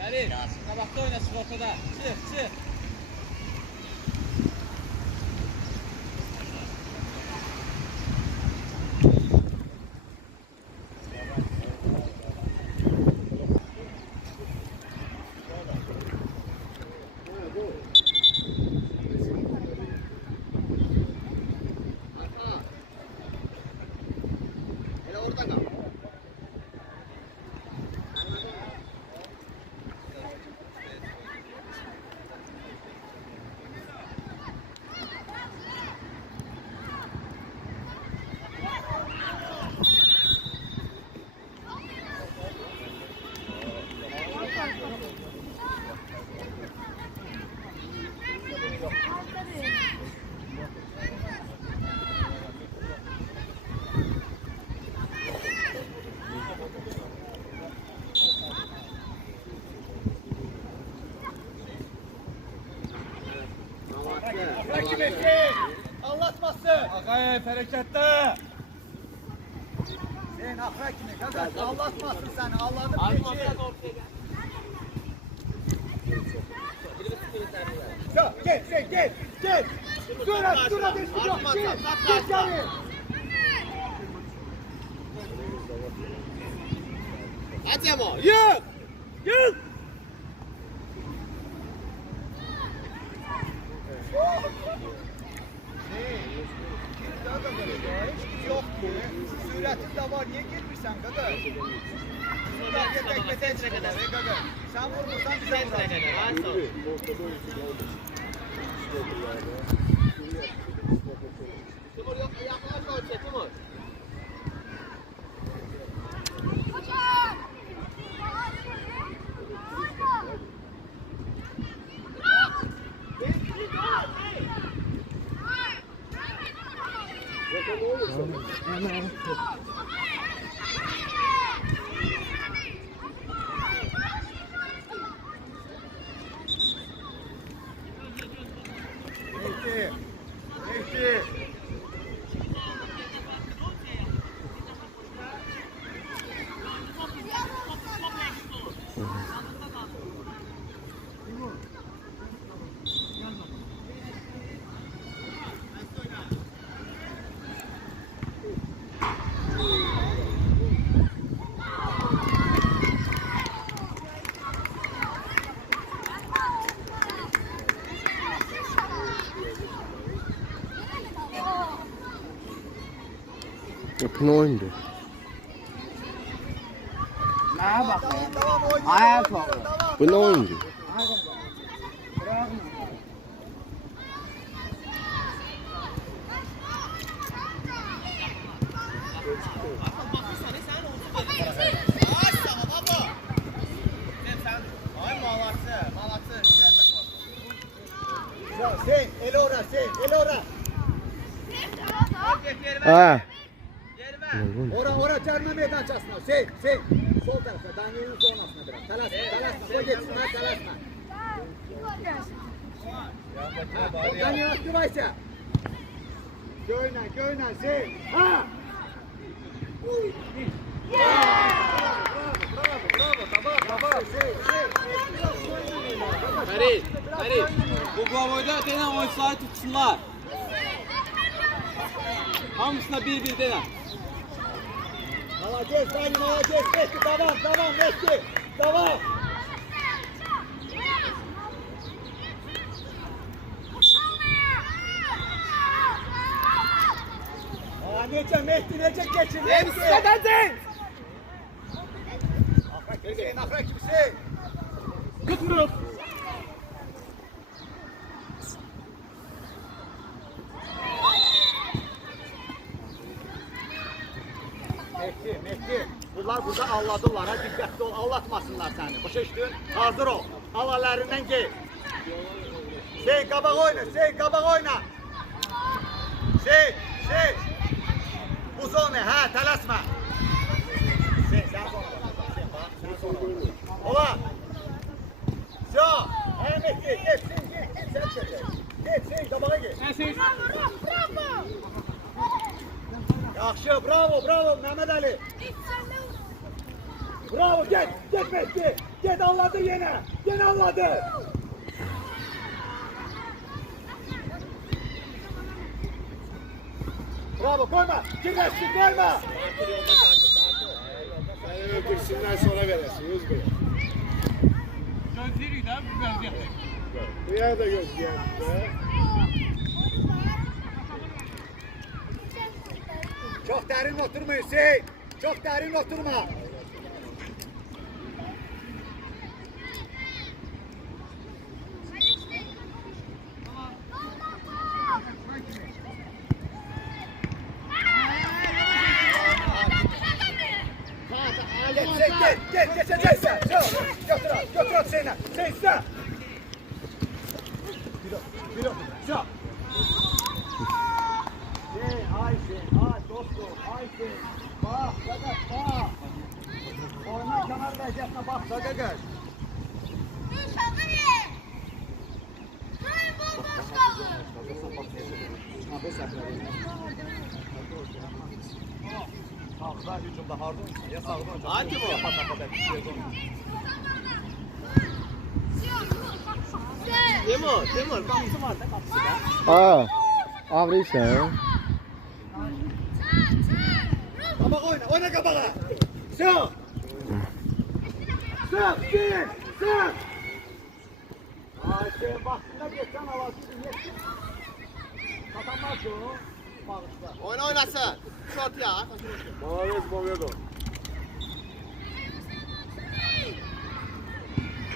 Halil, tabakta oynasın ortada. Çık. Anlatması. Agay harekette. Sen akra kimi? Kardeş anlatmasın sen. Allah'ını peki. Gel. Dur. Gel. Hadi ama yık. Yok ki. Süratinde var. Niye girmişsen kadar? Sen vurmursan bize vuralım. Timur yok yaklaş ortaya Timur. Mehdi. Yapın oyundu. Neye bak? Ayağa kalk. Bu ne oyundu? Sen, el ora. Ha. Ora çarmı meydan çasına. Sen. Sol tarafa, Daniel'in sonrasına biraz. Talasma. O geçsin, talasma. Daniel aktivaysa. Göynen, sen. Ha! Bravo. Halil. Bu Glavoy'da denen oyuncuları tutsunlar. Hamısına bir denen. Молодец, Дани, молодец. Мехти, давай, Мехти. Давай. Nece Mehdi, nece geçin. Hepsi kadar. Akrak kimsin? Kıtmırım. Mehdi. Bunlar burada alladılar. Ha, diqqətli ol, allatmasınlar səni. Başa düşdün? Hazır ol. Havalarından gel. Şey, qabaq oyna. Şey. Bu zonu, hə, tələsmə. Şey, sən sonra. Ola. Şo. Hə, Mehdi, geç. Sən çəkək. Geç, qabağa geç. Yaxşı, bravo, Mehmet Ali. Bravo, get Mehdi. Get, anladı yine anladı. Bravo, koyma, girmesin, koyma. Seni öldürsünler sonra veresin, üzgün. Gözleriyle abi ben de. Bu yer de yok yani. Çok derin oturma Hüseyin. Çok derin oturma. Geç, geçeceksin. Götür at Hüseyin'e. Hüseyin sen. Bir o. Şu. Ay dostum, bak, bak. Oyna kenar vəziyyətinə bax, Qaqaq. Sağda hücumda harda oynuyor, ya sağda oynuyor. Hadi bu. Temur, kapısı var da kapısı da. Aa, ağrıysan. Qabağa oyna qabağa. Sağ. Ay şey vaxtında geçən havası yetkin. Kapanmaz o. Bağışla. Oynasın. Şort ya. Молодец.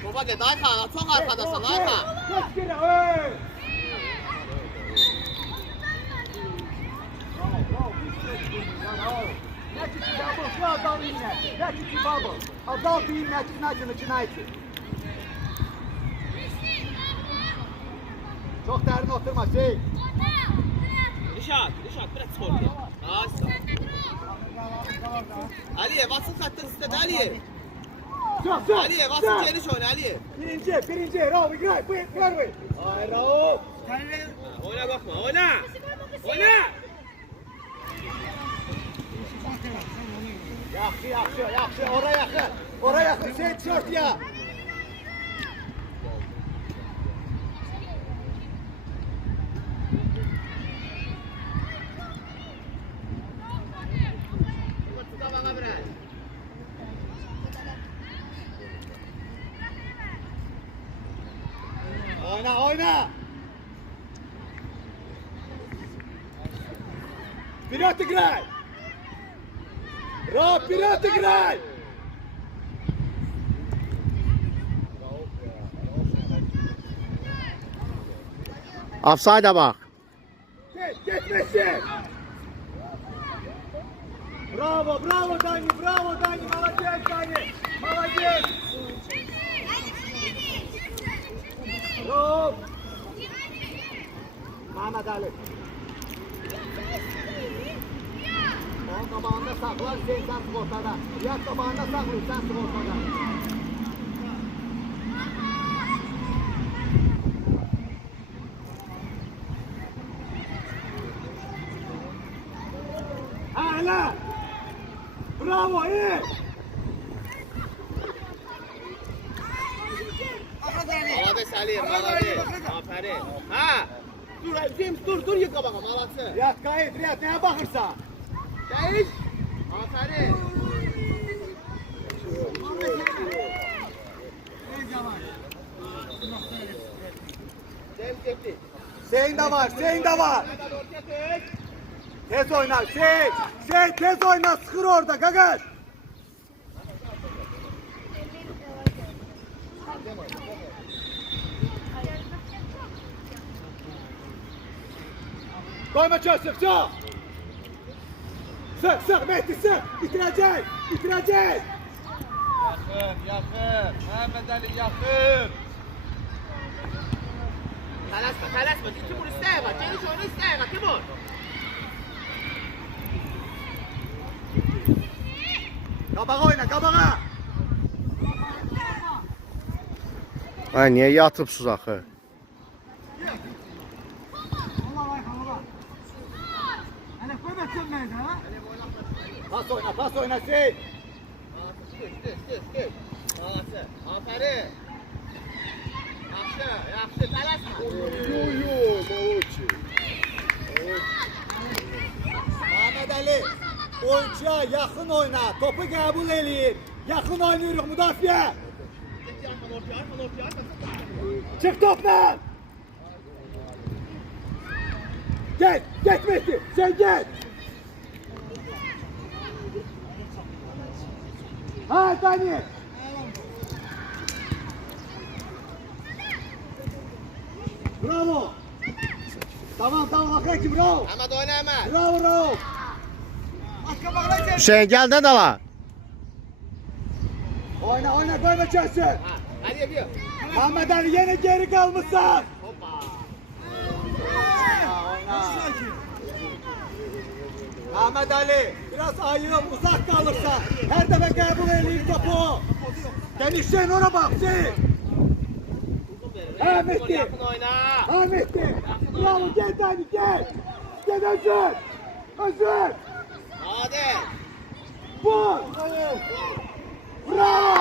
Baba gel, Aykan, çok arkadasın Aykan. Geç geri, hey! Adal değil, начинайте. Çok derin oturma, şey. Rişat, biraz sport ya. Asla. Aliye, basın kattın istedi Aliye. Aliye, basın geniş oyna Aliye. Birinci, Rauf, gel, buyur. Ay Rauf. Oyna bakma, oyna. Yaxşı, ora yaxın, sen tişört ya. Oyna. Вперед играй! Роб, вперед играй! Offside'a bak. Geç Messi! Bravo Dani, молодец Dani! Молодец! Rob! Mehmet Ali. Onun qabağında saxlar, sen ortada. Riyad qabağında saxlayır, sen ortada. Hala! Bravo, iyi! Молодец Aliye, молодец. Aferin. Ha! Dur yıka bakalım, Allah'sı. Riyad kayıt, Riyad neye bakırsan? Değiş. Aferin. Hüseyin de var. Tez oyna, Hüseyin tez oyna, sıkır orada, Gagaş. Koyma çözsün, Sık sık Mehdi sık. Bitirecek. Bitirecek. Yakın, yakın. Mehmet Ali yakın. Tələsmə, tələsmə. Timur istəyə bax. Geniş oyunu istəyə bax, Timur. Kabağa oyna kabağa. Ay niye yatıpsız axı? Pas oyna Seyit. Düz. Aferin. Yaxşı, yaxşı. Tələsmə. Yo, Mavuçi. Mehmet Ali. Oyuncuya yakın oyna. Topu kabul edin. Yakın oynuyoruz müdafiye. Çık topla. Gel. Geç Mehdi. Sen gel. Ha Dani. Bravo. Tamam bak Hakim bravo. Mehmet oyna hemen. Bravo. Hüseyin gel de dala. Oyna koyma çözsün. Hadi yapıyor. Mehmet Ali yine geri kalmışsın. Hoppa. Mehmet Ali biraz ayığım uzak kalırsa her defa kabul edeyim topu. Genişleyin ona bak Hüseyin. Ha Mehdi. Yakın oyna. Ha Mehdi. Bravo gel Dani gel. Gel Özür. Hadi. Vur. Bravo.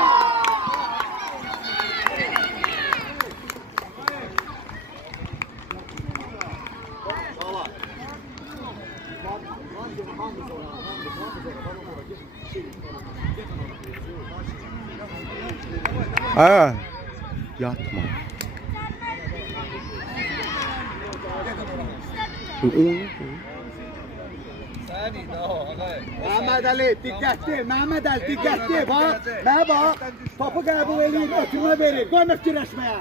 Ha. Yatma. Səni də o, ağay. Mehmet Ali dikkatli. Mehmet Ali dikkatli. Bak. Ne bak. Topu kabul edeyim. Ötürme verin. Koyma güreşmeye.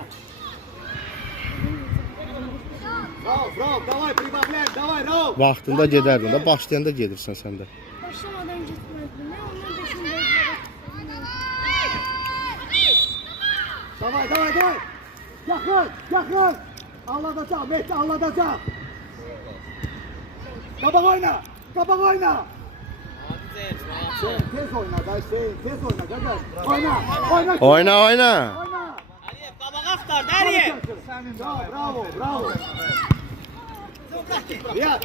Bravo. Davay pribabler. Davay Rauf. Vaxtında gedərdin də, başlayanda gedirsən sən də. Başlamadan gitmezdim. Ne ondan peşinde Davay. Yakın. Allatacağım. Mehdi allatacağım. Kabak oyna. Hadi Tez oyna dayı tez oyna kardeş. Oyna. Oyna. Aliyev, qabağa axtar, Aliyev. Bravo. Riyad.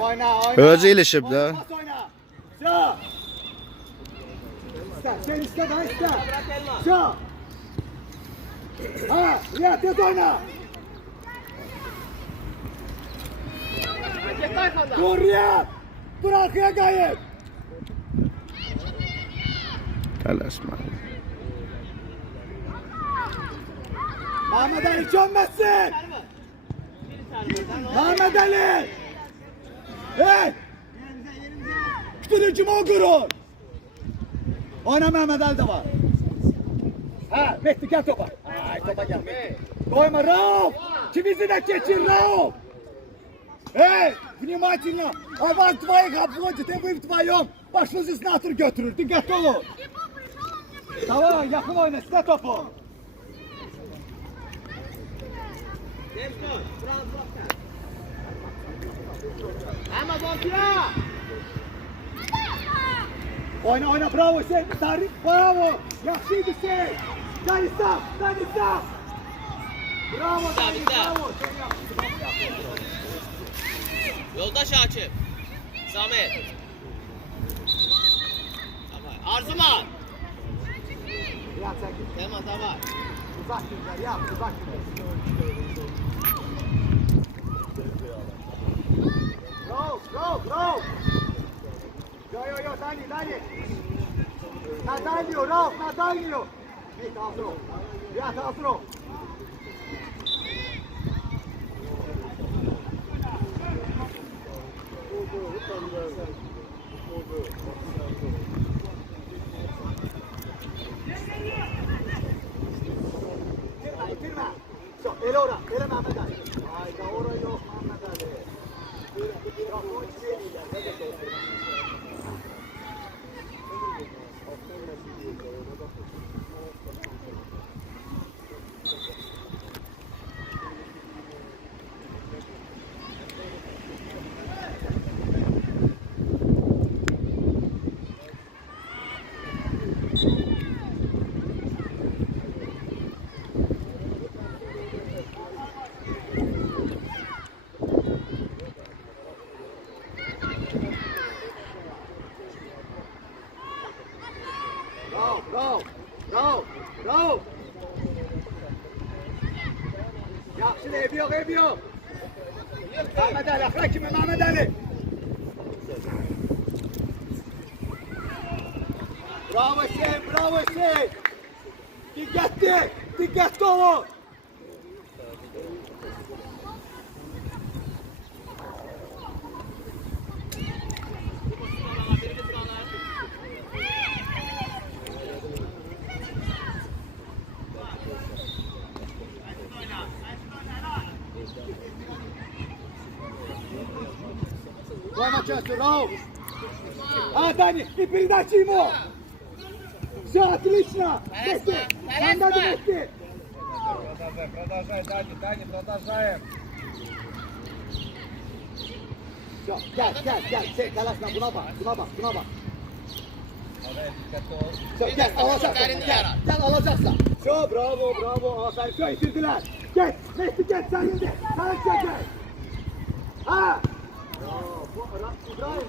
Oyna. Özü ilişib də. Oyna. Sağ. Sen iste daha iste. Sağ. Ha, Riyad tez oyna. Dur Riyad. Dur arkaya gayet. Tələsmə. Mehmet Ali çönmesin. Mehmet Ali. Hey. Bütün hücumu o kurun. Oyna Mehmet Ali de var. Ha Mehdi gel topa. Ay topa gel Mehdi. Koyma Rauf. Kimizi de geçir Rauf. Эй, внимательно! Аван твоих обводит, и вы вдвоем пошли здесь натур götürür. Dikkatli olun. Tamam, yakın oyna, size topu. Ama Bokya! Oyna, bravo sen. Tarih, bravo. Yaxşıydı sen. Danisa. Bravo, Dani, bravo. Yoldaş Akif. Samet. Tamam. Arzuman. Riyad sen git. Tamam. Uzak güzel, yap, uzak güzel. Rauf. Yo, Dani. Nadalio, Rauf. Mehdi hazır ol. Riyad hazır ol. Bitirme. Çok, ele Mehmet Ali. Hayda, oraya yok Mehmet Ali. Mehmet Ali, akla kimi Mehmet Ali. Bravo Hüseyin, bravo Hüseyin. Dikkatli olun. Koyma çözsün, Rauf. Dani, и передача ему. Все, отлично. Месси, надо Месси. Продолжай, Дани, продолжаем. Все, gel. Sen kalasına buna bak. Все, gel, alacaksın. Gel, alacaksın. Все, bravo. Aferin, все, itildiler. Gel, Messi gel, sen şimdi. Sen gel. Ha. İbrahim,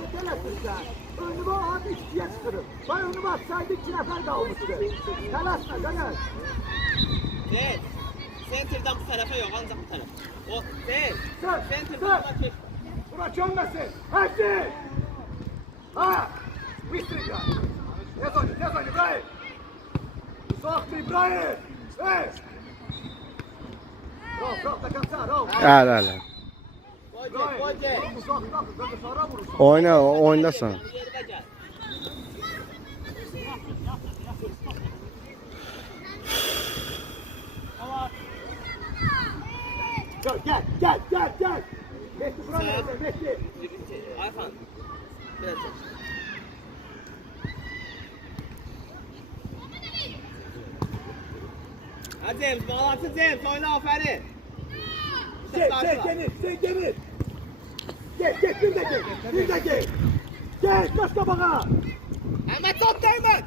ne telesin sen? Önüme abi ikiye çıkırım. Ben önüme atsaydı 2 nefer kalmıştı. Telaşma, döner. Değil. Center'dan bu tarafa yok, ancak bu tarafa. O değil. Sır. Buna çönmesin. Hadi. Ha. Bitti İbrahim. Yaz oyunu İbrahim. Uzaklı İbrahim. Hey. Rauf, da kaçar, Rauf. Hələ. Koy. Uzakta, böyle sonra vurursun. Oynasan. Yerine gel. Gel. Messi buraya gel, Messi. Ayhan. Biraz çek. Hadi James, bağlansın James, oyna aferin. Sen gel. Gel, bir de gel. Gel, kaç kabağa. Hemen top değmen.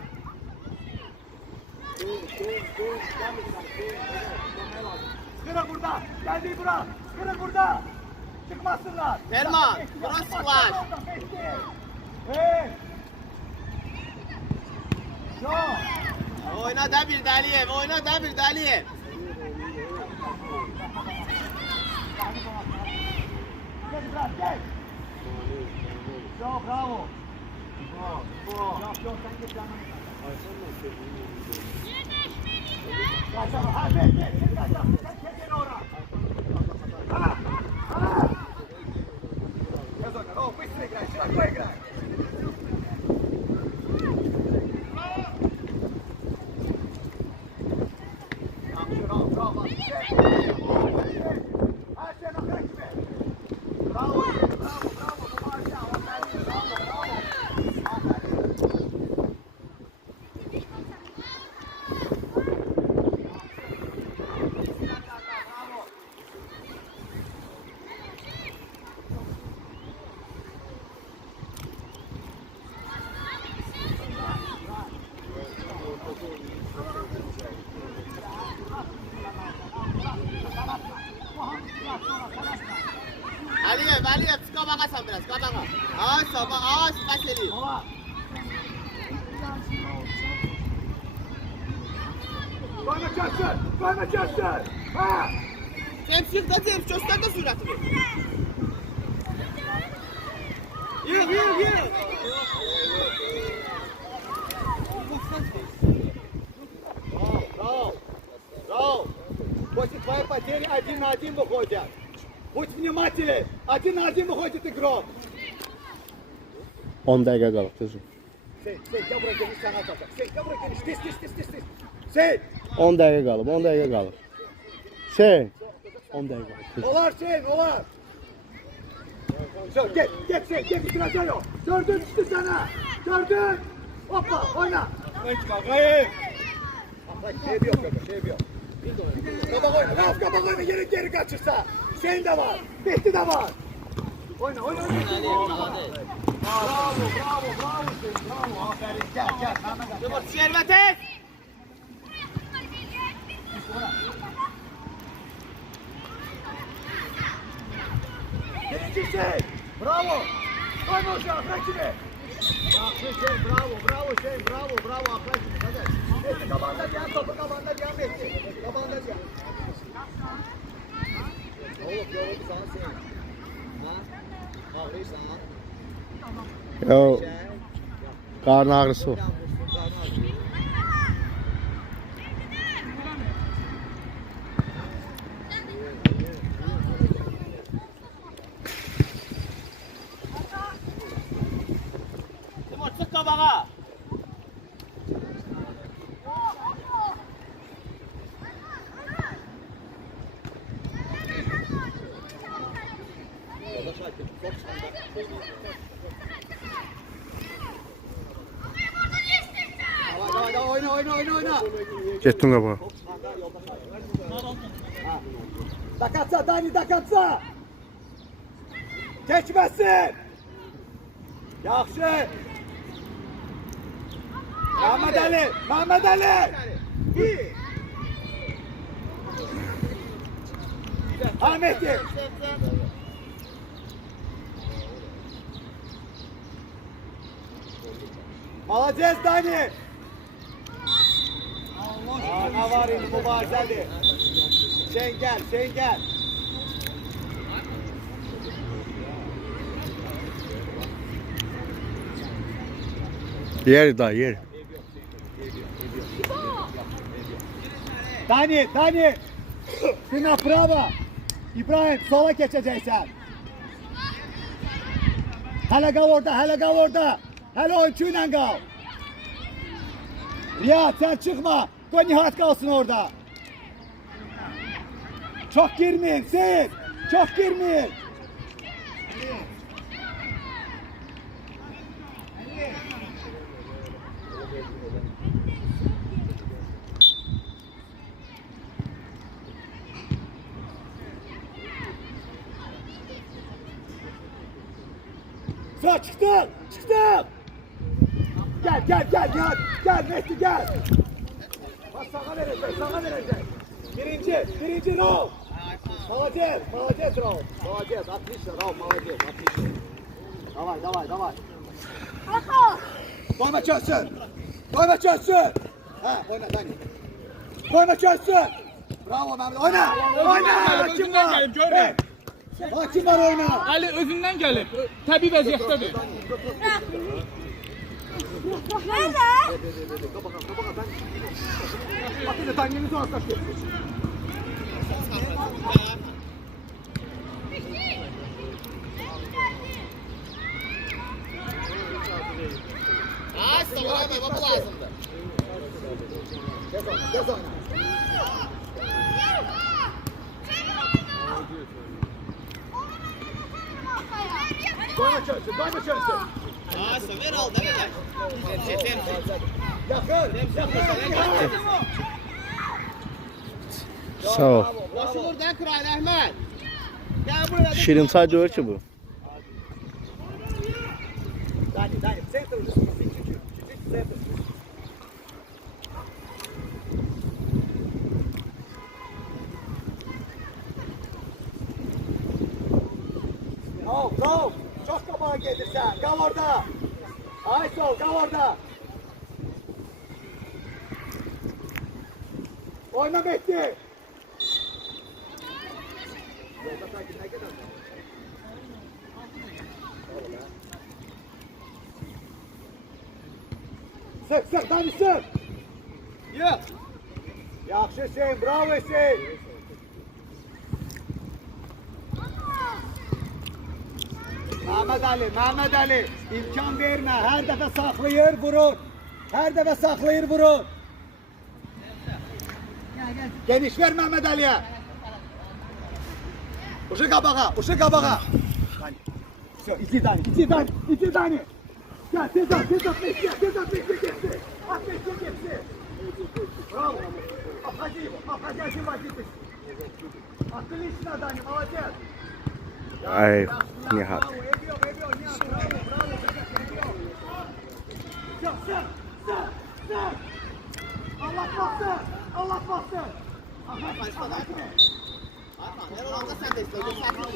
Sıra burada, geldi bura. Sıra burada. Çıkmasınlar. Ferman, burası splash. Hey. Yo. Oyna da bir Daliyev. Gel biraz, gel. Yo, bravo. Yok, sen git yanına. Быстро играй, широко играй. Браво. Aliyev, çıka bakasan biraz, kabağa. Ağaç, baseli. Koyma çözsün. Ha! James yık da James, göster de suratını. Yık. Браво! После твоей потери 1 на 1 выходят. Будь внимателен. 1 на 1 выходит игрок. 10 dəqiqə qalıb düzüm. Sen gel buraya gel sen atacak. Sen gel buraya gel. Tis. Sen. 10 dəqiqə qalıb. Şey. 10 dəqiqə qalıb. Olar. Gel itirazı yok. Gördün işte sana. Gördün. Hoppa oyna. Bakayım. Şey yok. Kabak oyna. Rauf kabak oyna. Geri kaçırsa. Senin de var. Mehdi de var. Oyna. Bravo. Aferin. Gel. Yumurta şerbeti. Birinci şey. Bravo. Koyma uşağı. Rakibi. Bravo Bravo. Rakibi. Hadi. Mehdi kabanda diyen topu kabanda diyen Mehdi. Kabanda diyen. Oğlum, sana seveyim. Ağrıysan lan. Yo. Karın ağrısı o. Timur çık kabağa. Davay oyna. Gettin kabağa. Dakatsa Dani dakatsa. Geçmesin. Yaxşı. Mehmet Ali. Ahmet'im. Alacağız Dani. Ne var şimdi mübaşerdi. Sen gel. Yer daha yer. Dani. Sina prava. İbrahim sola geçeceksin. Hele kal orada. Hele oyuncuyla kal. Riyad sen çıkma. Koy Nihat kalsın orada. Çok girmeyin Seyit. Çok girmeyin. Sıra çıktı. Gel Nihat. Gel Mehdi gel. Bak sağa verecek. Birinci Rauf. Молодец, Rauf. Молодец, отлично, Rauf, молодец, отлично. Давай. Koyma çözsün. Ha, oyna Dani. Koyma çözsün. Bravo Mehmet. Oyna. Kim var? Gelip görme. Kim var oyna? Ali özündən gəlib. Təbii vəziyyətdədir. Bak bir de Dani'nin sonrası taşıyor. Savunma yapmamı lazımdı. Yaz oyna. Koyma çözsün. Ver al değil mi? Yakın. Sağ ol. Başı buradan kırayın Ahmet. Gel buraya. Şirin sadece öyle ki bu. Dani, center ucusun. Küçük center. Rauf. Çok kabağa geldin sen. Kal orada. Aysol kal orada. Oyna Mehdi. Sık Dani sık. Yaxşı Hüseyin, bravo Hüseyin. Mehmet Ali, imkan verme. Her defa saklayır vurur. Geniş ver Mehmet Ali'ye. Uşu kabağa. Dani. İki Dani. Gel, tez at, geçti. At geçti. Bravo. Afacı var gitmiş. Attın içine Dani, молодец. Ay Nihat. Bravo, ediyor. Nihat, bravo. Sen. Allah bastı. Hakan, her alanda sen de istiyorsun. Sakin ol.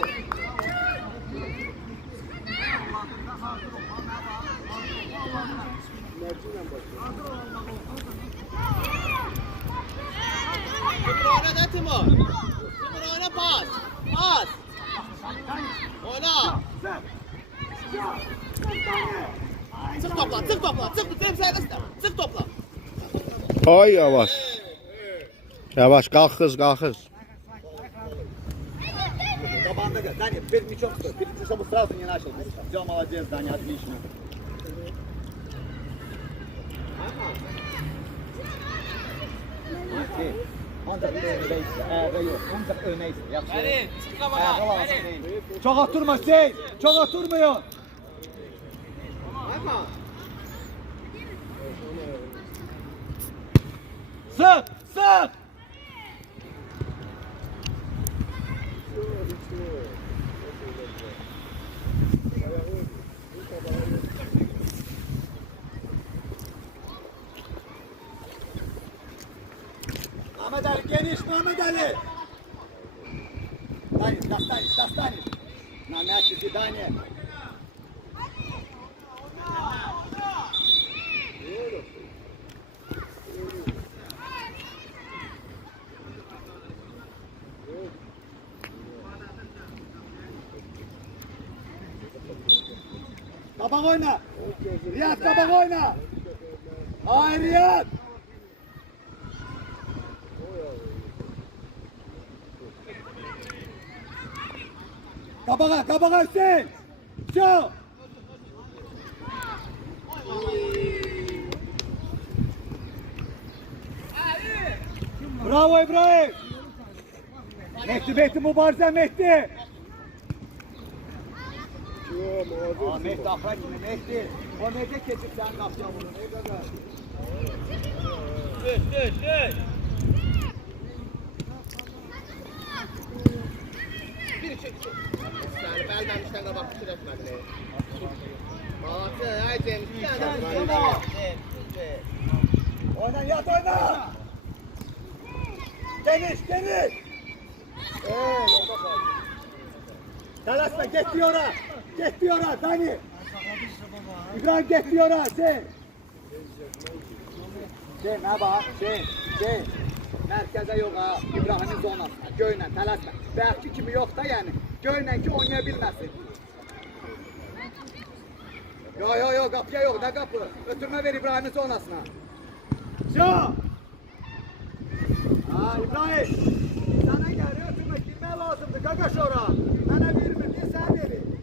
Timur oyna da Timur. Timur oyna pas. Oyna. Sık. Çık topla, çık topla, çık. Benim sayıda çık topla. Ay yavaş. Yavaş kalkız kalkız. Tabanda gel. Dani bir çok sık. Bir çabuk sırasın yine açıldı. Cam alacağız Dani hadi işine. Ancak öneyse. Yok. Ancak öneyse. Yaxşı. Hadi, çık kabağa. Hadi. Çok oturma Hüseyin. Çok oturmuyor. Ayma. Sık. Sık. Mehmet Ali geniş Mehmet Ali. Dani, Dani. Na mячик Dani. Kabak oyna. Riyad kabak oyna. Hayır Riyad. Kabağa Hüseyin. Şu. Bravo İbrahim. Mehdi mübareze Mehdi. Mehdi ahra kimi Mehdi. O Mehdi keçip sen kapacağım bunu. Düş. Bir çık. Yani belden işten kabak küçük etmedi. Ağzı, haydi. Oyna yat oyna. Geniş. Telaşma get diyorlar Dani. İbrahim get diyorlar sen. Sen ne bak sen. Merkeze yok ha İbrahim'in zonası. Göyle telaşma. Belki kimi yok da yani. Göyle ki oynayabilmesin. Yok kapıya yok ne kapı. Ötürme ver İbrahim'in zonasına. Şu. İbrahim. Sana geri ötürme girmeye lazımdı. Kaka şora. Bana verme diye sen verin.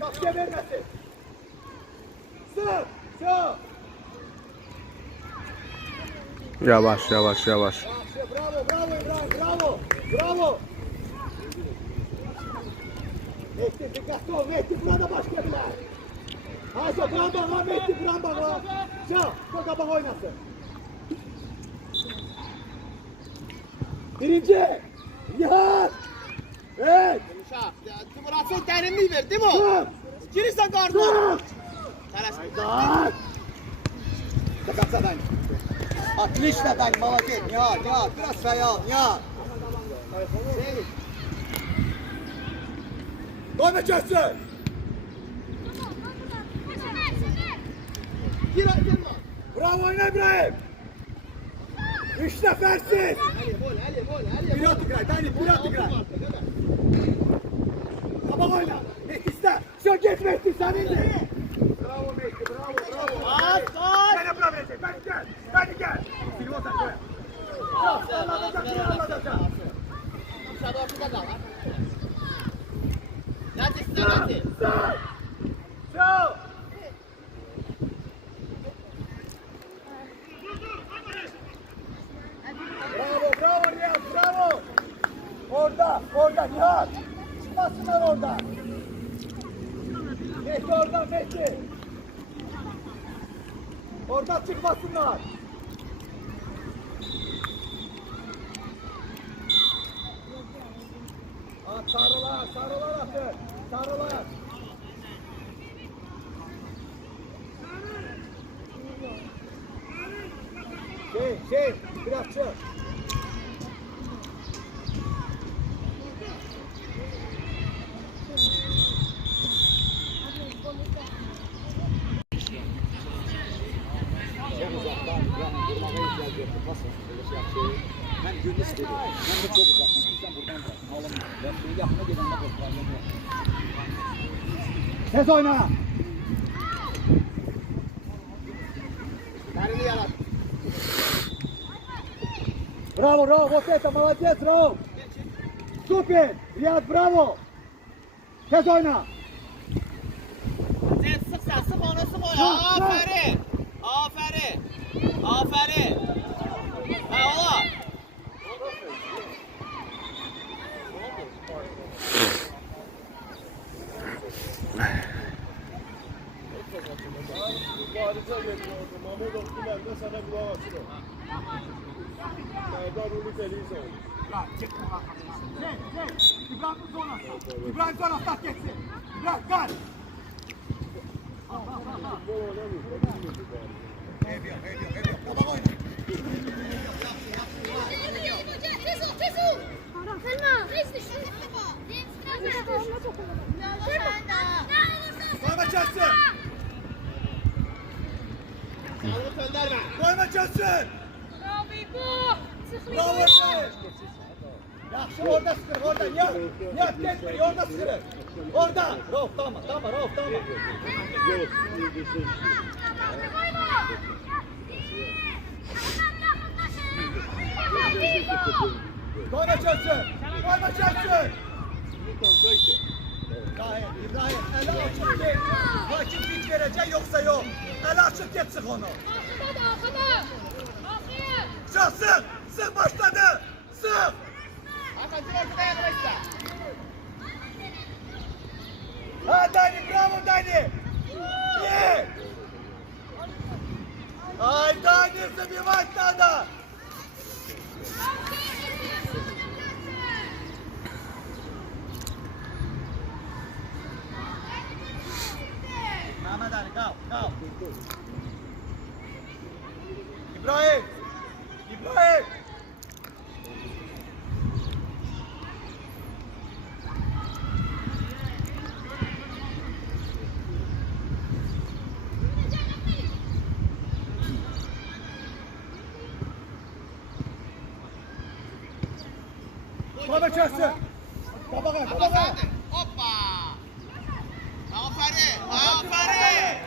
Kapıya vermesin. Sık. Şu. Yavaş. Bravo İbrahim, bravo. Mehdi dikkatli ol, Mehdi burada başlayabilir. Haşa bramba, Mehdi bramba. Şah, Koka oynasın. Birinci, Nihat. Evet. Yumuşak. Kıvırasın derinliği ver değil mi o? Dur. Girirsen karnına. Dur. Telaşma. Sakatsa ben. Отлично, Дань, молодец. Нет, biraz sayı al, нет. Dönme çözsün. Bravo oyna İbrahim. 3 nefersiz. Bir atıkray, Dani bir atıkray. Tamam oyna. Mehdi iste. Şu geç Mehdi sen indi. Bravo Mehdi, bravo. At. Beni bırak Mehdi, beni gel. Silvota koy. Anlatacağım. Aşağıda ortada kal. Hadi. Şu. Bravo Nihat, bravo. Orada Nihat. Çıkmasınlar orada. Mehdi orada Mehdi. Orada çıkmasınlar. Sarılar atın. Sarılar. Biraz çık. Çok uzaktan vurmaya ihtiyacı yoktu. Pas olsun, böyle şey yapıyor. Ben gün istedim. Ben de çok uzaktan. Sen buradan da. Ağlamıyorum. Yapma gedəndə qoxlar. Tez oyna. Karini yarat. Bravo, Rauf, вот это, молодец, Rauf. Super, Riyad, bravo. Tez oyna. Sen sık sen, sık onu, sık onu. Aferin. Aferin. Aferin. Ha ola. Barize geliyordu. Mahmut Oktuler'de sana kulak açıyor. Serdar Ulu Telizan. İbrahim sonrası. İbrahim sonrası tak geçsin. İbrahim gel. Futbol oynamıyor. Eviyor. Baba oyna. Koyma çalsın. Sağlık gönderme. Koyma çalsın. Bravo Riyad. Yaxşı orada sıkır, orada. Nihat geçmir, orada sıkır. Orada. Rauf, tamam, Rauf, tamam. Koyma çalsın. İbrahim, eli açık git. Hakim fit verecek yoksa yok. Eli açık git, sık onu. Sık başladı. Sık. Hakan sen ortada yaklaştı. Ha Dani, bravo Dani. İyi. Ay Dani, забивать надо. Mehmet Ali, kal. İbrahim. Baba çaksın. Baba ver. Hoppa. Aferin. Aferin.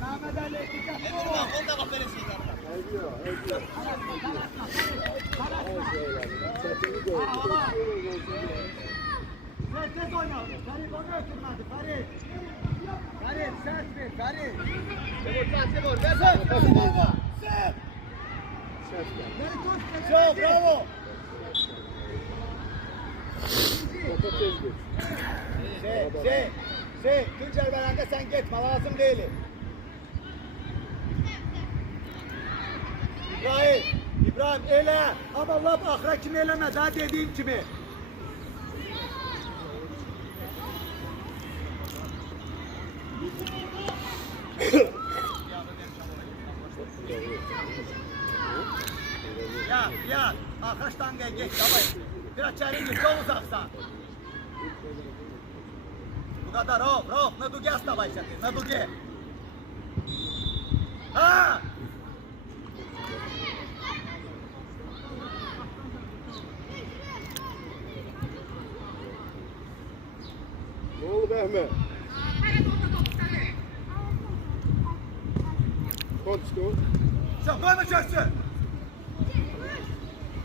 Mehmet Ali, dikkatli ol. Bak onu da aferin şey zaten. Tez oyna. Ferit onu ötürmedi. Ferit ses ver. Ferit. Timur. Ver. Sık baba. Sık. Çok bravo. Tuncer verende sen gitme, lazım değil. İbrahim ele. Ama laf ahra kimi eleme, daha dediğim kimi. Ya, arkadaştan gel geç, davay. Biraz çerin git, çok uzaksan. Bu kadar, Rauf, ne dugi astavay çetin, ne dugi. Ha! Ne oldu Mehmet? Konuştu. Sen koymayacaksın.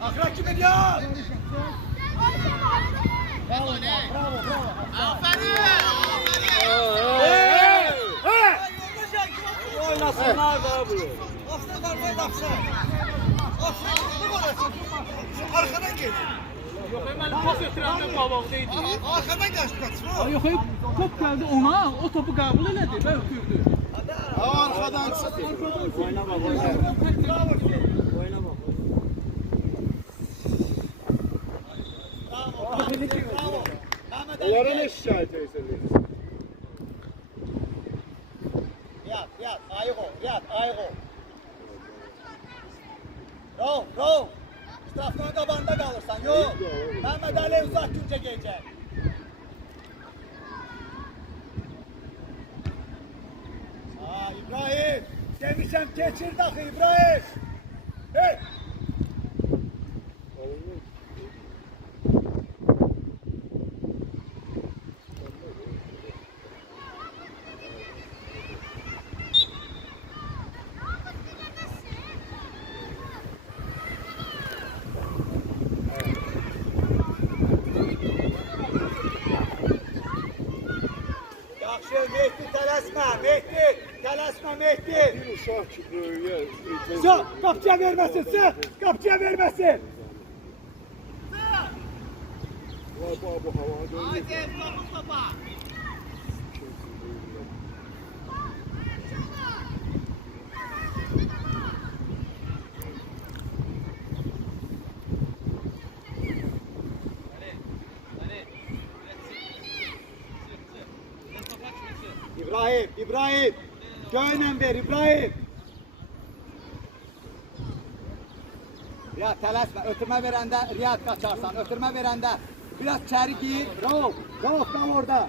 Akra kimin ya? Bravo. Aferin. Oynasınlar da bu. Arkadan gel. Yox, mən pas ötürəndə qabaqda idi. Arkadan kaçtı. Yox, top gəldi ona, o topu qəbul elədi və ötürdü. Arkadan çıktı. Bravo. Onlara ne şikayet etseniz? Riyad, ayık ol. Rauf. Straftan qabağında qalırsan, yox. Mehmet Ali uzaq güncə gələcək. İbrahim, demişəm keçir daxı İbrahim. Hey! Mehdi tələsmə, Mehdi. Tələsmə, Mehdi. Bir uşaq ki böyüyə. Sıx, qapıya verməsin, sıx. Qapıya verməsin. Bu hava dönüyor. Haydi bırakın topa. İbrahim, İbrahim. Göğünen ver, İbrahim. Riyad tələsmə, ötürmə verəndə Riyad qaçarsan, ötürmə verəndə biraz içəri gir, Rauf, Rauf qal orada.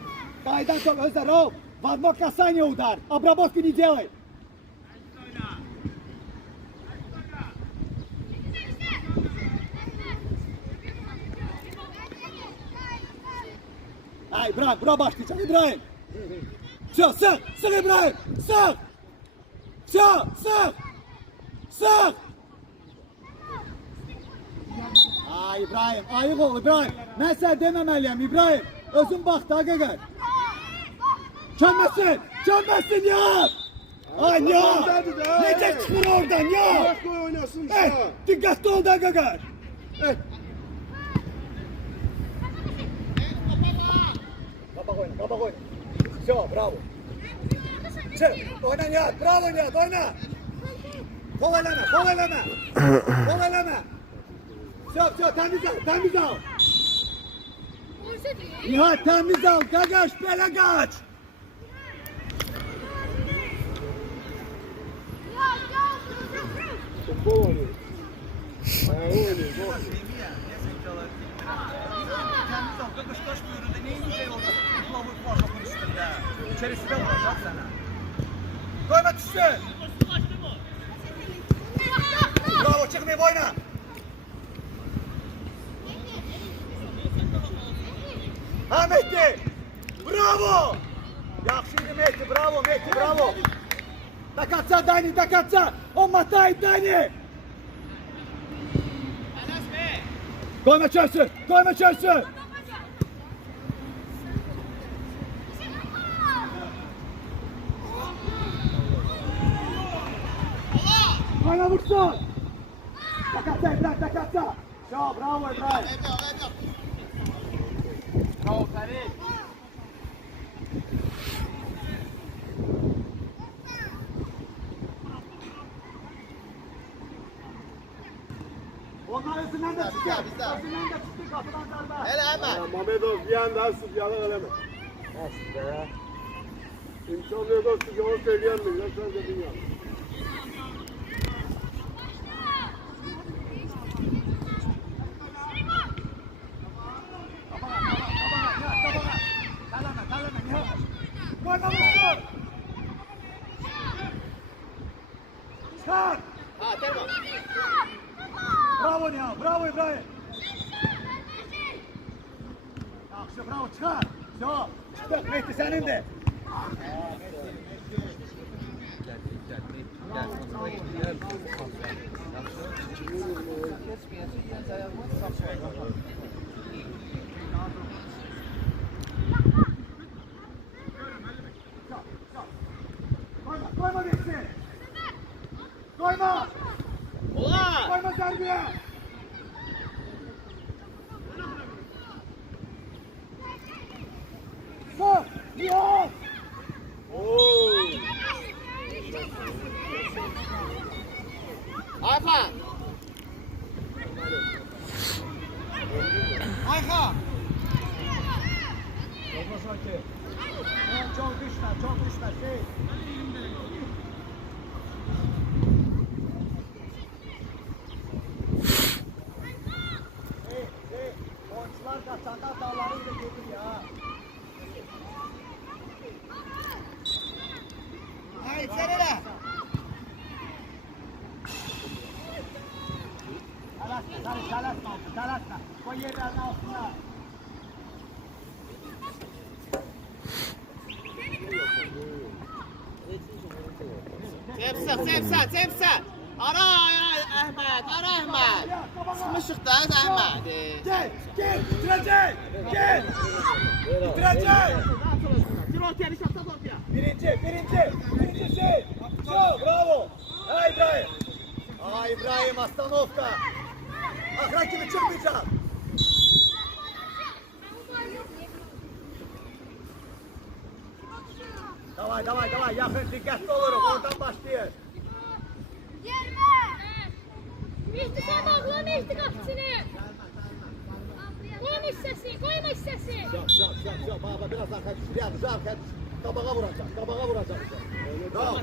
Qaydan çok özdə, Rauf, в одно касание удар, обработку не делай. Ay İbrahim, bura başlayacak İbrahim. Sık, sık, sık İbrahim, sık. Sık, sık. Sık. Ay İbrahim, ayık ol İbrahim. Ben sen deməməliyəm İbrahim. Özün bax da qəqər. Çönməsin, çönməsin ya. Ay ya. Necə çıxır oradan ya. Bırak koy oynasın Eh, uşağı. diqqətli ol da qəqər. Kapak oyna, kapak oyna. Все, bravo. Çık, oyna Nihat, bravo Nihat, oyna. Kol eleme, kol eleme. Kol eleme. Все, temiz al, temiz al. Nihat temiz al, gagaş, bele kaç. Futbol oynuyor. Ayağı oynuyor. Gol. Temiz al, gagaş taş buyurunda neyin güzel orada? Kulağımı var topun üstünde. İçerisine vuracak sana. Koyma düşsün. Bravo, çıkmayıp oyna. Ha Mehdi! Bravo! Yaxşıydı Mehdi, bravo Mehdi, bravo! Takatsa Dani, takatsa! On matay Dani! Koyma çörsün, koyma çörsün! Koyma vursun! Takatsa İbrahim, takatsa! Bravo İbrahim! Bravo Ferit. Onlar özünden de çıktı. Özünden de çıktı kapıdan darbe. Hele hemen. Mamedov bir anda asıl yalan eleme. İmkan yok olsun ki onu söyleyemiyor. Sen de dünya. Koyma vursun. Çıkar. Ha tamam. Bravo Nihan, bravo İbrahim. Yaxşı, bravo, çıkar. Yo, çıktık, Mehdi senin de. Koyma, koyma geçsin. Koyma. Ola. Koyma Serbiye. Sağ, Nihat. Ayhan. Ayhan. Çok düşme, çok düşme. Oyuncular kaçanda dağlarıyla gelir ya. Hayır, sen öyle. Talasma. Koy yerlerin altına. Sepsen. Ara Ahmet, ara Ahmet. Sıkmışık da Ahmet. Gel, bitirecek. Atır ortaya Rişat, at ortaya. Birinci şey. Çok bravo. Ha İbrahim. Ha İbrahim Aslanovka. Akran gibi çıkmayacak. Davay yakın dikkatli olurum oradan başlayın. Mehdi sen bağla Mehdi kapısını. Koyma hissesi. Yok baba biraz arkaya düş. Arkaya düş. Tabağa vuracak. Tamam.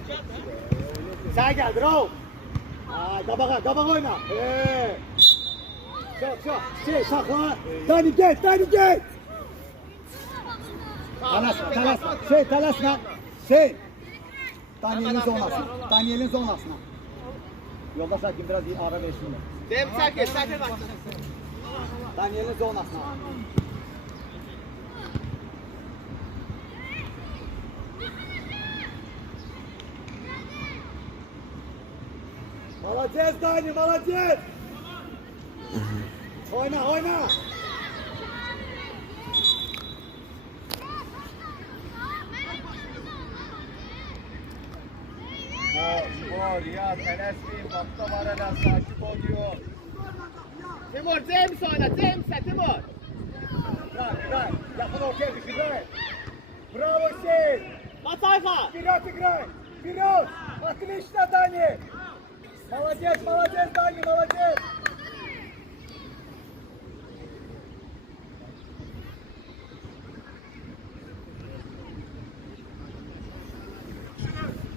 Sen gel bravo. Ay tabağa oyna. Çok. Şey sakla. Dani gel. Talasma. Daniel'in zonasına. Yoldaş hakim biraz iyi ara versinler. Cem sakin bak. Daniel'in zonasına. Молодец, Dani, молодец. Oyna. Spor ya telaşmayın. Bakta var hala takip oluyor. Timur, James oyna. Timur. Играй. Yakın ortaya düş, İbrahim. Bravo Hüseyin. Bas sayfa. Вперед. Отлично, Dani. Молодец, Dani, молодец.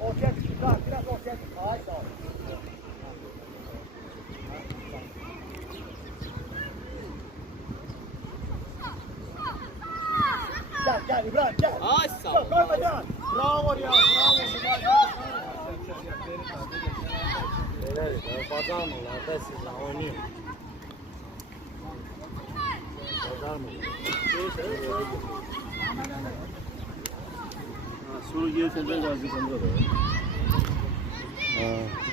Ortaya düş, biraz ortaya düş. Ay sağ ol. Gel İbrahim gel. Ay sağ ol. Koyma can. Bravo ya. Pazar mı var da sizle oynuyor. Pazar mı? Sonra gelirsen ben razı kalırım da.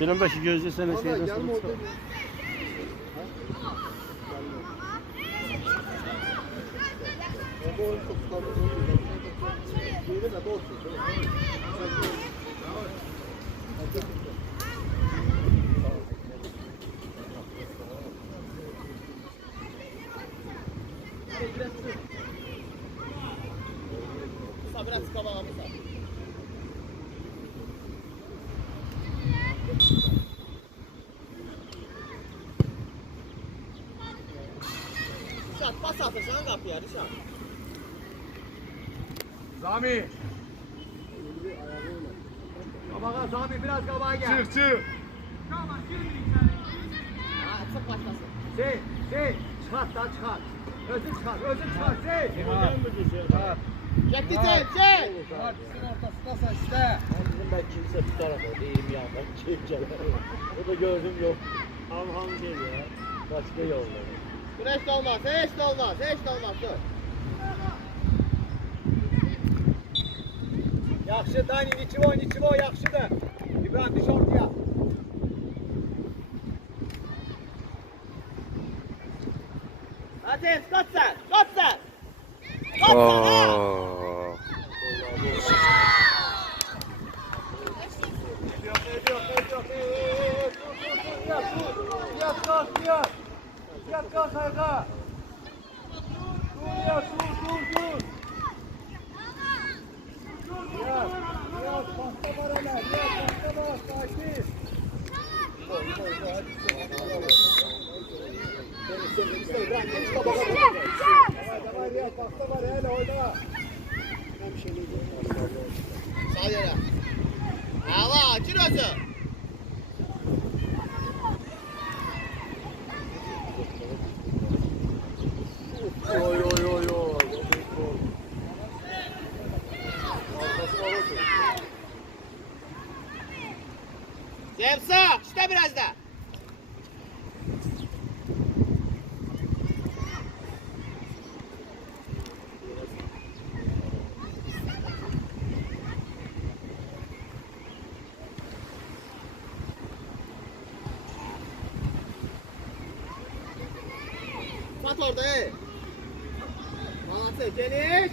Benim başı gözlesene şeyden sonra. Biraz kabağımız var. Rişat pas atırsan kapıya Rişat. Zami biraz kabağa gel. Çık. Ha, çok başlasın. Çıkart. Özün çıkart. Gitti Cem. Ortasındaysa işte. Ben kimse bir tarafa değilim ya. Ben çekeceğim. O da gördüm yok. Ham geliyor ya. Başka yollar. Hiç de olmaz. Dur. Yaxşı Dani, niçivo yaxşıdır. İbrahim düş ortaya. Hadi kaç sen. Yat kalk ayağa. Dur. Yat, pasta var hele. Pasta var, sakin. Davay, Riyad, pasta var hele, oyna. Sağ yere. Hava, kilosu. Oy. Cem sağ, işte biraz da. Sat orada. Malatya geniş.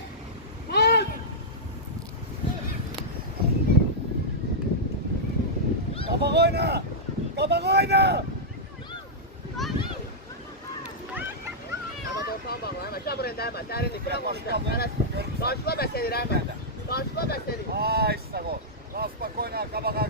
Vur. Kabak oyna. Kabak oyna. Hemen ortağa bağla hemen. Gel buraya da hemen. Derinlik bırak onu. Karşıla beslenir hemen. Karşıla beslenir. Ay sağ ol. Daha spokojno, kabaga.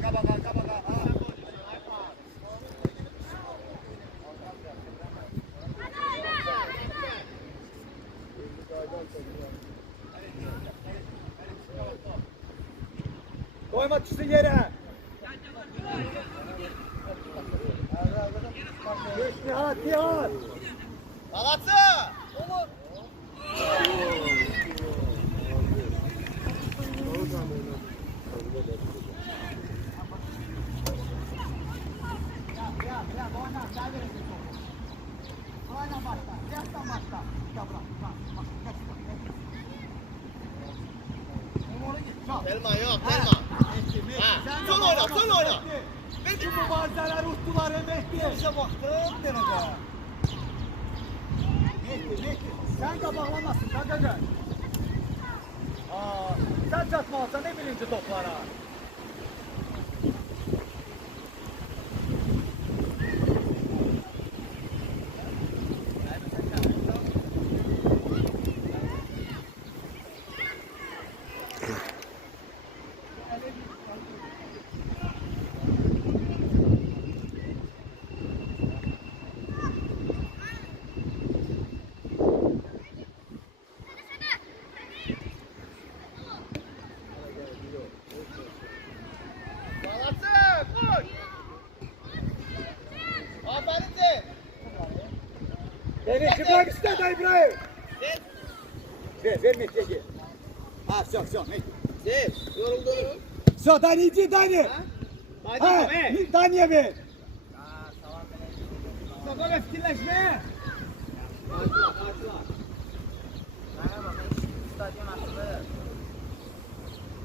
Koyma düşsün yere. Nihat. Alatsı! Telma yok, Telma. Ha, son oyna. Bütün mübarizələri utdular Mehdi. Bizə baxdın denəcə. Mehdi. Sən qabaqlamasın, qaqa. Sən çatmalısan ne birinci toplara. Alatsı, koş! Aferin Zeyn. Beni İbrahim iste de İbrahim. Zeyn, Ver Mehdi'ye gel. Ha, все, Mehdi. Zeyn, yoruldu. Все, Dani иди, Dani. Hadi Ha, be. Dani'ye ver. Sabah fikirleşme. Karşıla.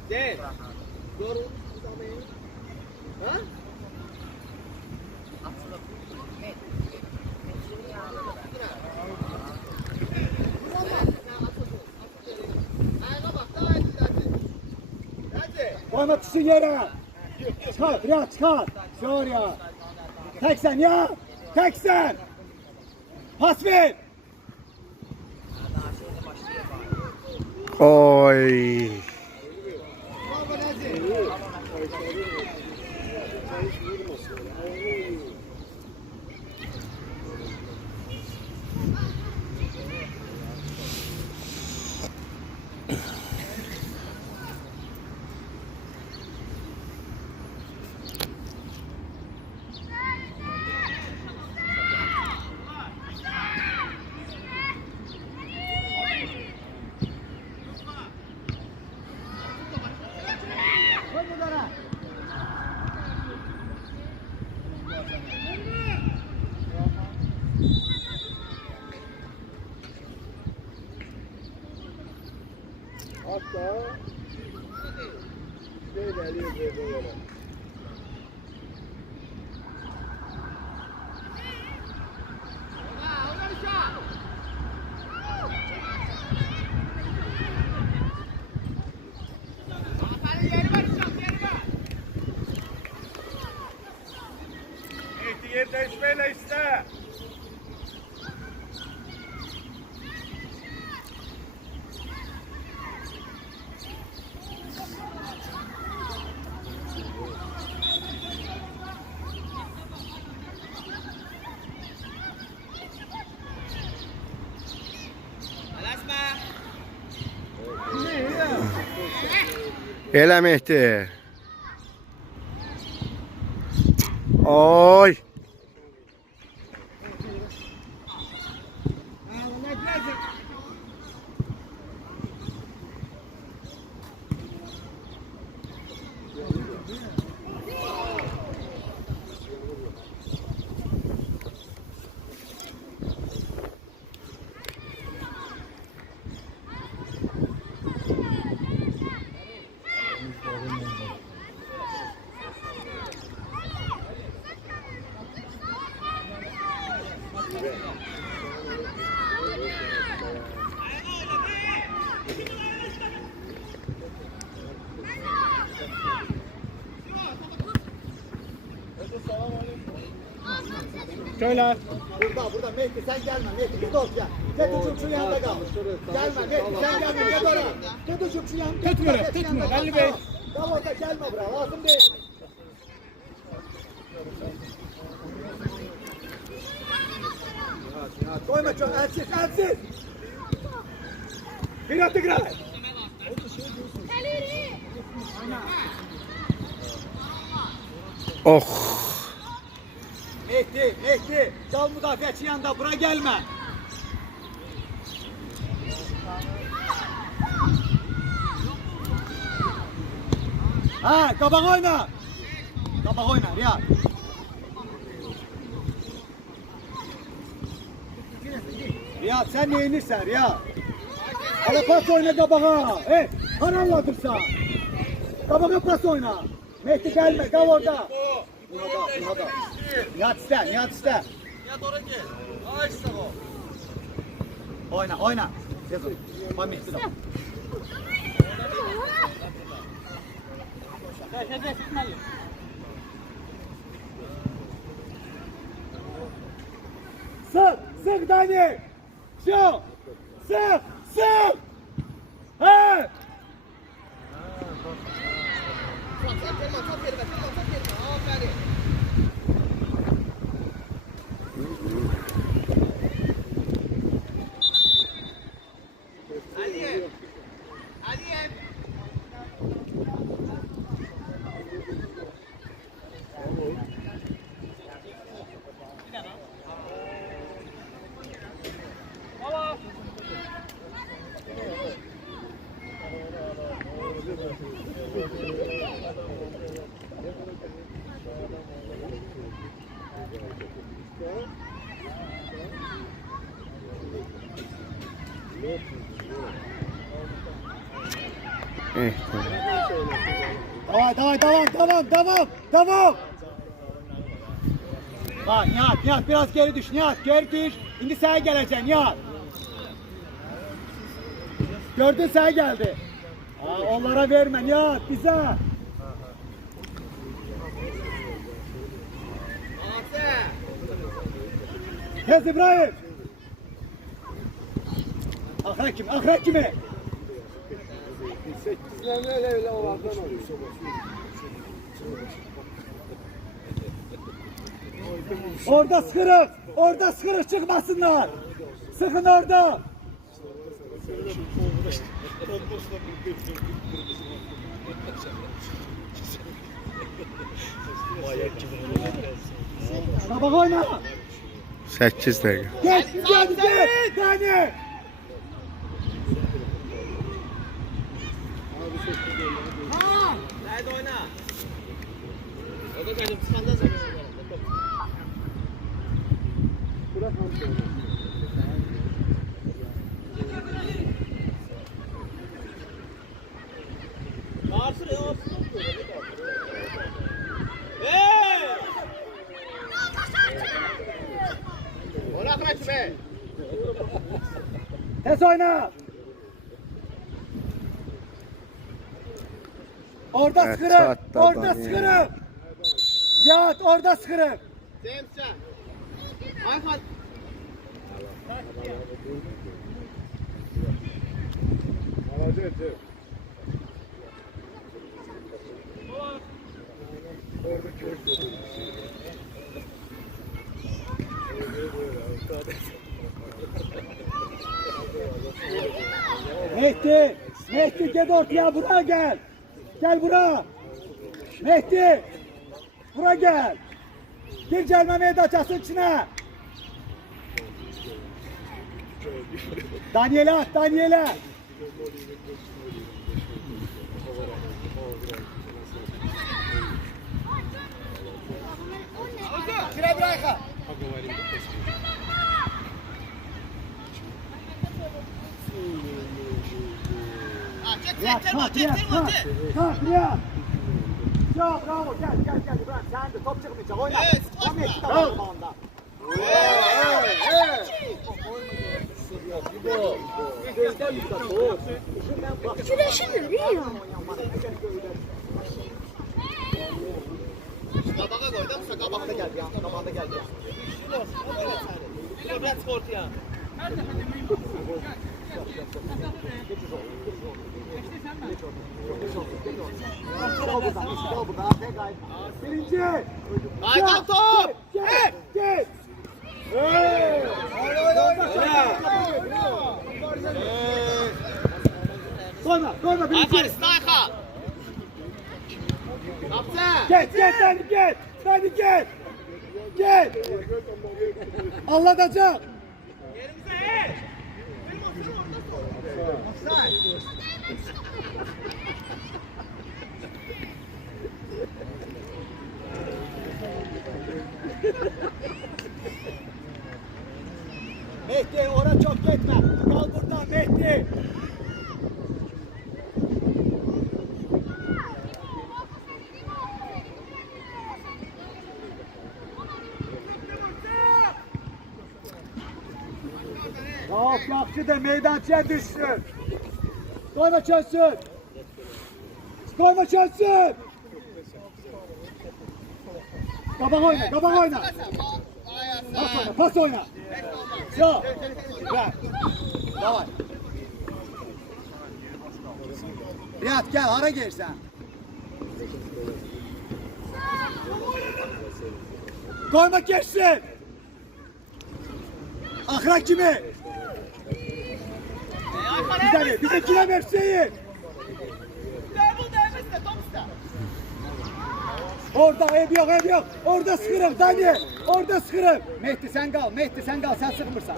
Zeyn, yoruldu. Ha? Koyma düşsün yere. Çıkar, Riyad çıkar. Şur ya. Teksen ya. Teksen. Pas ver. Oy. Hatta ilerliyor böyle olarak. Yer değişmeyle iste. Elə Mehdi. Oy. Şöyle. Burada Mehdi sen gelme Mehdi git ol gel. Git ucum şu yanında kal. Gelme Mehdi sen gelme git oraya. Git ucum şu yanında. Tutmuyor. Ali Bey. Tamam orada gelme buraya lazım değil. Koyma çok elsiz. Bir atı girer. Oh. Mehdi, kal müdafiaçı yanında, bura gelme. Ha, kabak oyna. Kabak oyna, Riyad. Riyad, sen ne inirsen Riyad? Hala pas oyna kabağa. Anladım sen. Kabağa pas oyna. Mehdi gelme, kal orada. Nihat iste. Nihat oraya gel. Aç sabah. Oyna. Yazın. Ben Mehdi de. Sık Dani. Şu. Sık. He. Çok yerime. Aferin. Aliye. Tamam. Ha Nihat biraz geri düş. Şimdi sen geleceksin Nihat. Gördün sen geldi. Onlara verme Nihat bize. Tez İbrahim. Akrep kimi? Öyle olandan oluyor. Orada sıkırık çıkmasınlar. Sıkın orada. Sabah oyna. 8 dakika. Gel. Tane. Nerede oyna? O da benim çıkandan sonra. Tez oyna. Orada Evet, sıkırık. saatte Orada adam sıkırık. Yat orada sıkırık. Zemsen. Ayhan. Alacak. Orada kök yok. Mehdi gel ortaya, buraya gel. Gel buraya. Mehdi. Buraya gel. Gir gelme meydaçasın içine. Daniela. Kira bırakın. Riyad. Ya bravo gel İbrahim, sen de top çıkmayacak, oyna. Evet, top Mehdi de var onda. Güneşin nereye? Kabağa koydum, Kabağında geldi ya. Biraz ortaya. Birinci. Aydan top. Gel. Gel. Koyma birinci. Aykan Stayka. Yapsa. Gel gel. Gel. Anlatacağım. Yerimize. Mehdi oraya çok gitme. Kal burada Mehdi. Çok yaxşı da meydançıya düşsün. Koyma çözsün. Kabak oyna. Pas oyna. Yok. Ver. Davay. Riyad gel, hara gelsen. Koyma geçsin. Akrak kimi? Bizimkine verseyin. Orada ev yok. Orada sıkırım Daniel. Orada sıkırım. Mehdi sen kal. Sen sıkmırsan.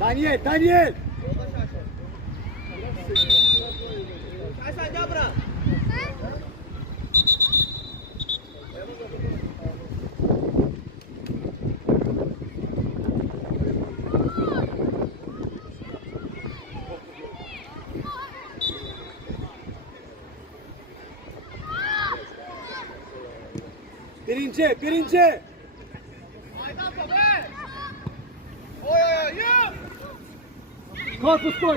Daniel. Sen gel bırak. Birinci. Aydan topu. Oy.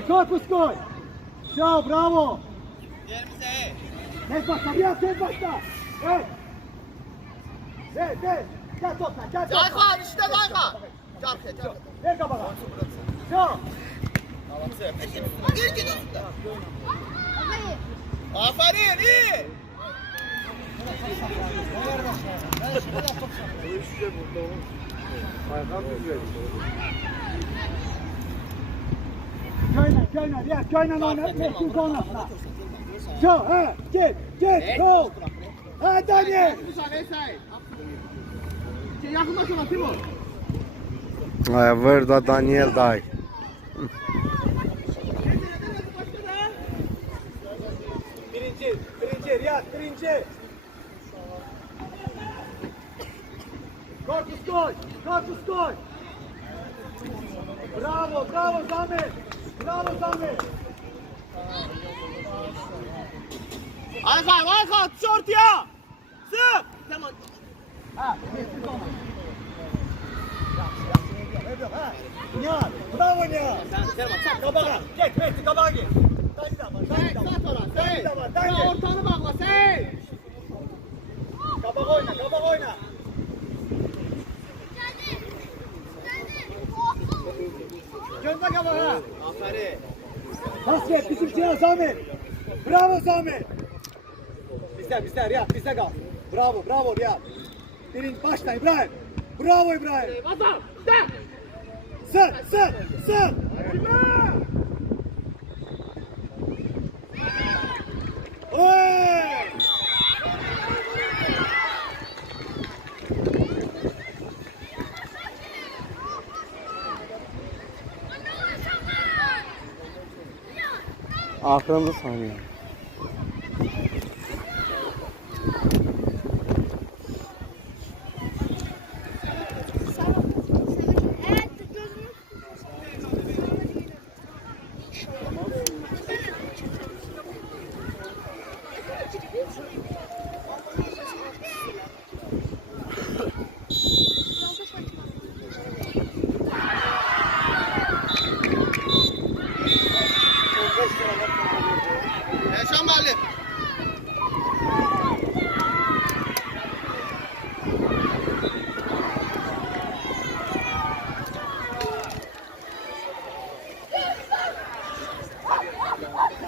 Korpus koy. Şah, bravo. Yerimize. Tez başla. Evet. Gel topla. Aykan işte Aykan. Çarkı. Ver kabağa. Şah. Aferin iyi. Köyna, Riyad, köyna oyna. Mehdi sonrasına. Şah, gel. Gol. Ha Daniel. Yakınlaşma Timur. Vır da Daniel day. Birinci, Riyad, birinci. Korpus koy. Bravo Zahmet. Aykan tişört ya. Sık. Tamam. Nihat, bravo Nihat. Sen. Kabağa, git Mehdi, kabağa git. Sen ortanı bağla sen. Kabağa oyna. Gönder kabağa. Aferin. Pas ver, bizimkine Zahmet. Bravo Zahmet. Bizde Riyad, bizde kal. Bravo Riyad. Birinci başla İbrahim. Bravo İbrahim. Batam. Sen. Sır. Oy! Axırıncı saniye.